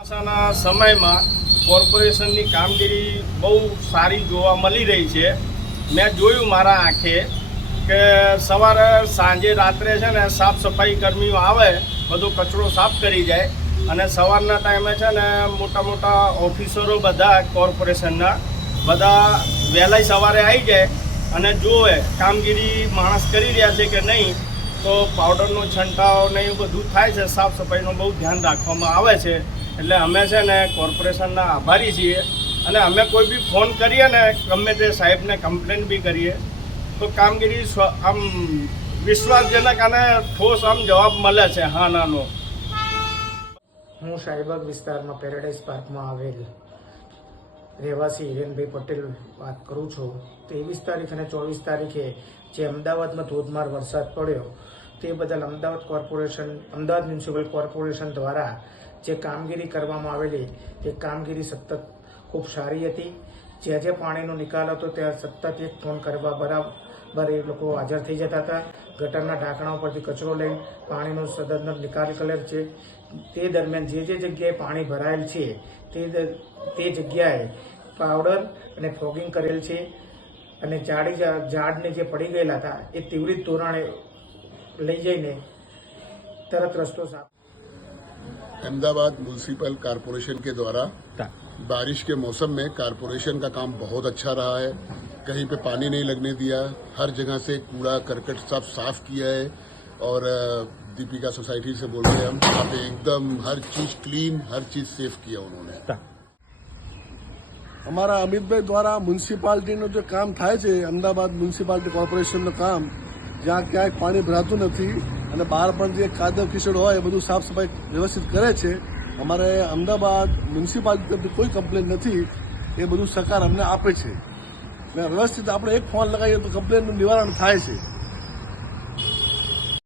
ચોમાસાના સમયમાં કોર્પોરેશનની કામગીરી બહુ સારી જોવા મળી રહી છે. મેં જોયું મારા આંખે કે સવારે સાંજે રાત્રે છે ને સાફ સફાઈ કર્મીઓ આવે, બધો કચરો સાફ કરી જાય અને સવારના ટાઈમે છે ને મોટા મોટા ઓફિસરો બધા કોર્પોરેશનના બધા વહેલા સવારે આવી જાય અને જોવે કામગીરી માણસ કરી રહ્યા છે કે નહીં. તો પાવડરનો છંટકાવ ને એવું બધું થાય છે, સાફ સફાઈનું બહુ ધ્યાન રાખવામાં આવે છે. એટલે અમે છે ને કોર્પોરેશનના આભારી છીએ અને અમે કોઈ બી ફોન કરીએ ને ગમે તે સાહેબને કમ્પ્લેન બી કરીએ તો કામગીરી આમ વિશ્વાસજનક અને ઠોસ આમ જવાબ મળે છે હા નાનો. હું શાહીબાગ વિસ્તારમાં પેરાડાઇઝ પાર્કમાં આવેલ રહેવાસી હિરેનભાઈ પટેલ વાત કરું છું. 23 તારીખ અને 24 તારીખે જે અમદાવાદમાં ધોધમાર વરસાદ પડ્યો તે બદલ અમદાવાદ મ્યુનિસિપલ કોર્પોરેશન દ્વારા જે કામગીરી કરવામાં આવેલી તે કામગીરી સતત ખૂબ સારી હતી. જ્યાં જે પાણીનો નિકાલ હતો ત્યાં સતત એક ફોન કરવા બરાબર એ લોકો હાજર થઈ જતા હતા. ગટરના ઢાંકણા ઉપરથી કચરો લઈને પાણીનો સદંતર નિકાલ કરેલ છે. તે દરમિયાન જે જગ્યાએ પાણી ભરાયેલ છે તે જગ્યાએ પાવડર અને ફોગિંગ કરેલ છે અને ઝાડને જે પડી ગયેલા હતા એ ત્વરિત ધોરણે લઈ જઈને તરત रस्तो साफ। अहमदाबाद म्यूनसिपल कॉरपोरेशन के द्वारा बारिश के मौसम में कॉरपोरेशन का काम बहुत अच्छा रहा है। कहीं पे पानी नहीं लगने दिया, हर जगह से कूड़ा करकट सब साफ किया है और दीपिका सोसाइटी से बोल रहे हैं हम, यहाँ पे एकदम हर चीज क्लीन, हर चीज सेफ किया उन्होंने। અમારા અમિતભાઈ દ્વારા મ્યુનિસિપાલિટીનું જે કામ થાય છે, અમદાવાદ મ્યુનિસિપાલિટી કોર્પોરેશનનું કામ, જ્યાં ક્યાંય પાણી ભરાતું નથી અને બહાર પણ જે કાદવ કીચડ હોય એ બધું સાફ સફાઈ વ્યવસ્થિત કરે છે. અમારે અમદાવાદ મ્યુનિસિપાલિટી તરફથી કોઈ કમ્પ્લેન નથી, એ બધું સહકાર અમને આપે છે. વ્યવસ્થિત આપણે એક ફોન લગાવીએ તો કમ્પ્લેનનું નિવારણ થાય છે.